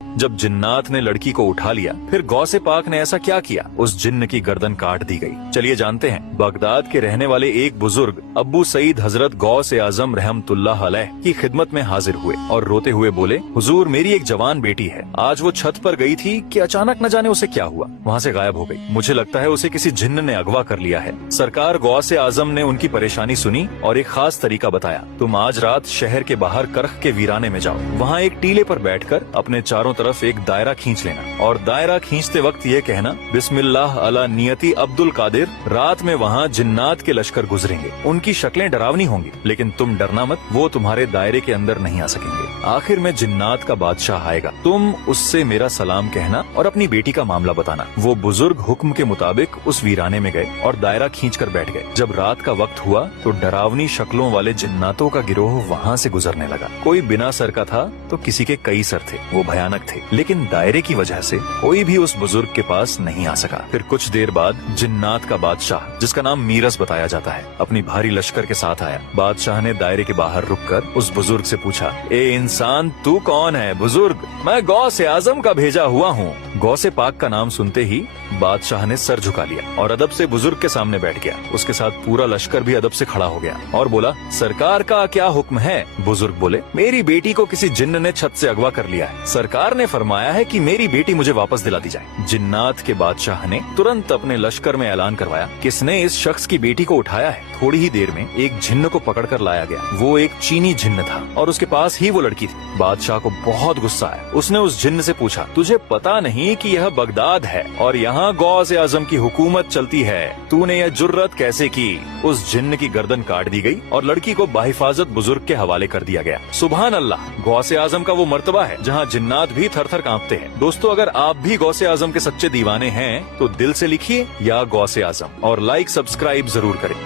जब जिन्नात ने लड़की को उठा लिया, फिर गौसे पाक ने ऐसा क्या किया? उस जिन्न की गर्दन काट दी गई। चलिए जानते हैं। बगदाद के रहने वाले एक बुजुर्ग अब्बू सईद हजरत गौसे आजम रहमतुल्लाह अलैह की खिदमत में हाजिर हुए और रोते हुए बोले, हुजूर मेरी एक जवान बेटी है, आज वो छत पर गई थी कि अचानक न जाने उसे क्या हुआ, वहाँ से गायब हो गई। मुझे लगता है उसे किसी जिन्न ने अगवा कर लिया है। सरकार गौसे आजम ने उनकी परेशानी सुनी और एक खास तरीका बताया। तुम आज रात शहर के बाहर करख के वीराने में जाओ, वहाँ एक टीले पर बैठकर अपने चारों तरफ एक दायरा खींच लेना और दायरा खींचते वक्त ये कहना, बिस्मिल्लाह अला नियति अब्दुल कादिर। रात में वहाँ जिन्नात के लश्कर गुजरेंगे, उनकी शक्लें डरावनी होंगी, लेकिन तुम डरना मत, वो तुम्हारे दायरे के अंदर नहीं आ सकेंगे। आखिर में जिन्नात का बादशाह आएगा, तुम उससे मेरा सलाम कहना और अपनी बेटी का मामला बताना। वो बुजुर्ग हुक्म के मुताबिक उस वीराने में गए और दायरा खींचकर बैठ गए। जब रात का वक्त हुआ तो डरावनी शक्लों वाले जिन्नातों का गिरोह वहाँ से गुजरने लगा। कोई बिना सर का था तो किसी के कई सर थे, वो भयानक थे, लेकिन दायरे की वजह से कोई भी उस बुजुर्ग के पास नहीं आ सका। फिर कुछ देर बाद जिन्नात का बादशाह, जिसका नाम मीरस बताया जाता है, अपनी भारी लश्कर के साथ आया। बादशाह ने दायरे के बाहर रुककर उस बुजुर्ग से पूछा, ए इंसान तू कौन है? बुजुर्ग, मैं गौसे आजम का भेजा हुआ हूँ। गौसे पाक का नाम सुनते ही बादशाह ने सर झुका लिया और अदब से बुजुर्ग के सामने बैठ गया। उसके साथ पूरा लश्कर भी अदब से खड़ा हो गया और बोला, सरकार का क्या हुक्म है? बुजुर्ग बोले, मेरी बेटी को किसी जिन्न ने छत से अगवा कर लिया है। सरकार ने फरमाया है कि मेरी बेटी मुझे वापस दिला दी जाए। जिन्नात के बादशाह ने तुरंत अपने लश्कर में ऐलान करवाया, किसने इस शख्स की बेटी को उठाया है? थोड़ी ही देर में एक जिन्न को पकड़कर लाया गया। वो एक चीनी जिन्न था और उसके पास ही वो लड़की थी। बादशाह को बहुत गुस्सा आया। उसने उस जिन्न से पूछा, तुझे पता नहीं कि यह बगदाद है और यहाँ गौसे आजम की हुकूमत चलती है, तूने यह जुर्रत कैसे की? उस जिन्न की गर्दन काट दी गई और लड़की को बाहिफाजत बुजुर्ग के हवाले कर दिया गया। सुभान अल्लाह, गौसे आजम का वो मर्तबा है जहाँ जिन्नात भी थर थर कांपते हैं। दोस्तों, अगर आप भी गौसे आजम के सच्चे दीवाने हैं तो दिल से लिखिए या गौसे आजम और लाइक सब्सक्राइब जरूर करें।